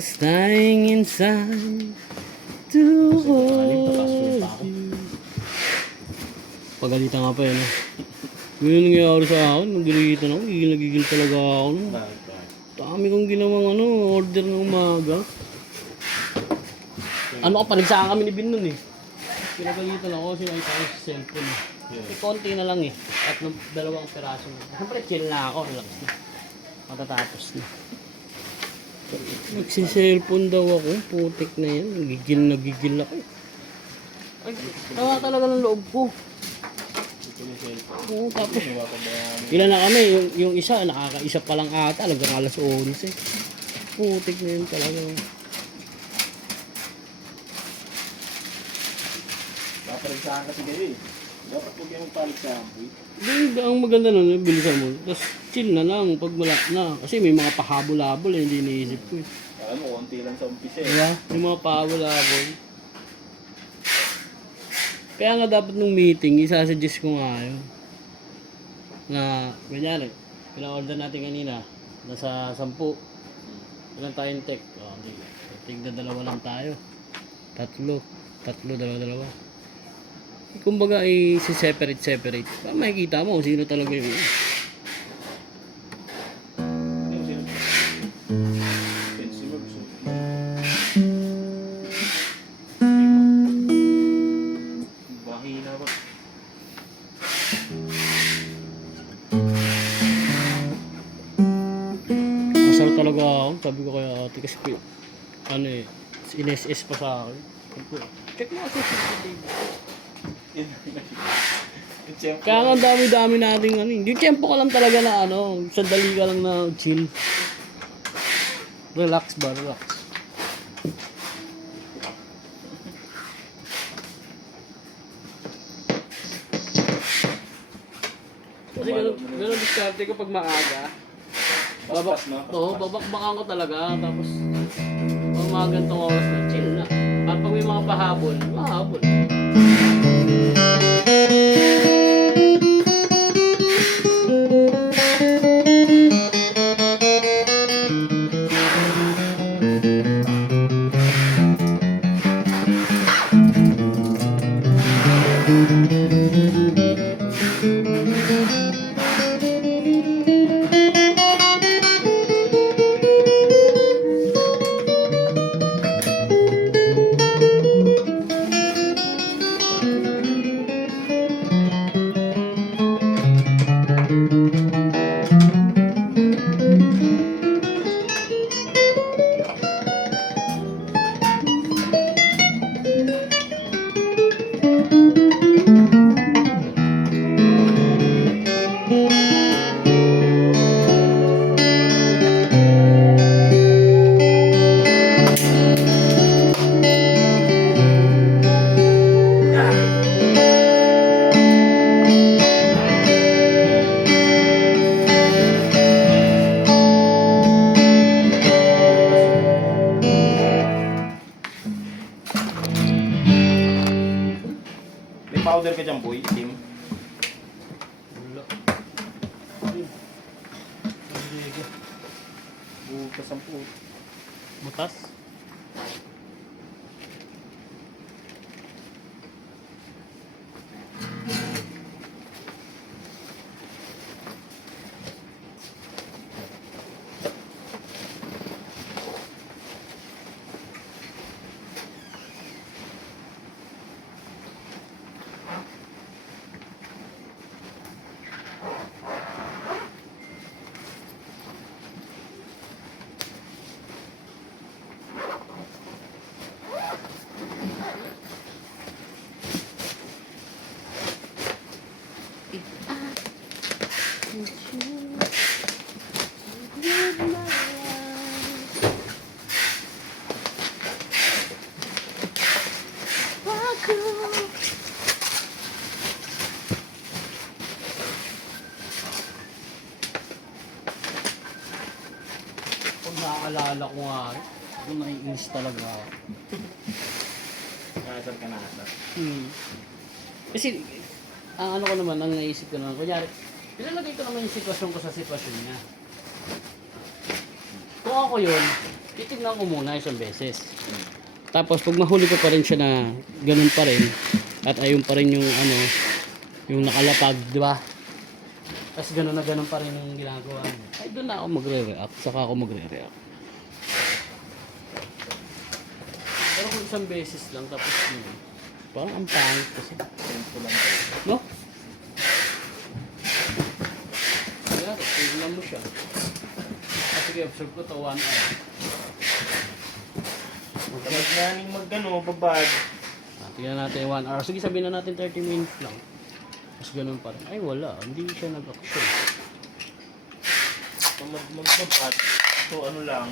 was dying inside to hold you. Pagalitan nga pa yun. Ganyan nangyayari sa akin. Nagalitan ako. Nagigil talaga ako. Dami kong ginawang order ng umaga. Panagsaan kami ni Bin nun eh. Pinagalitan ako kasi nakita ko sa cellphone. Konti na lang eh. At dalawang peraso na. Siyempre chill na ako. Relax na. Matatapos na. Magsi-cellphone daw ako. Putik na yan. Nagigil ako eh. Ay, tawa talaga ng loob ko. Oo, tapos ilan na kami, yung isa, nakakaisa pa lang ata, hanggang alas 11. Putik na yun talaga. Papaligsahan kasi kayo eh. Dapat huwag yung paligsahan po eh. Ang maganda nun, bilisan mo. Tapos chill na lang pag wala na. Kasi may mga pahabol-habol eh, hindi iniisip ko eh. Alam mo, konti lang sa umpisa eh. Diba? Yung mga pahabol-habol. Kaya nga dapat nung meeting, isasuggest ko nga yun. Na, ganyan eh. Pina-order natin kanina. Nasa 10. Ilan tayong tech? Tigda dalawa lang tayo. Tatlo, dalawa. Kumbaga i-separate. Para makikita mo kung sino talaga yung bahina ba? masarap talaga ako. Sabi ko kaya ate kasi in-SS pa sa akin. Check mo kasi kaya nga ang dami-dami nating yung tempo ka lang talaga na sandali ka lang na chill. Relax. Kasi ganun diskarte ko pag maaga. Babakbakan ko talaga. Tapos pag mga gantong oras na chill na. At pag may mga pahabol, mahabol. May powder ka dyan boy, Tim. Wala. Bukas ang po. Butas? Pag naaalala ko nga, naiinis talaga ako. Nakasal ka na ata. Kasi, ang ko naman, ang naisip ko naman, kunyari, pinalagay ko naman yung sitwasyon ko sa sitwasyon niya. Kung ako yun, titignan ko muna isang beses. Tapos pag mahuli ko pa rin siya na ganun pa rin at ayun pa rin yung ano, yung nakalapag, di ba? Tapos ganun na ganun pa rin yung ginagawa niya. Ay doon na ako magre-react, saka ako magre-react. Pero kung isang beses lang tapos yun, parang ang pangit kasi. Tempo lang. No? Kaya, tignan mo siya. Ah, sige, observe ko to 1 hour. Kapag naning magano, babad. Ah, tingnan natin 1 hour. Sige, sabihin na natin 30 minutes lang. Tapos ganun pa rin. Ay, wala. Hindi siya nag-action. Kung magbabad, so ano lang,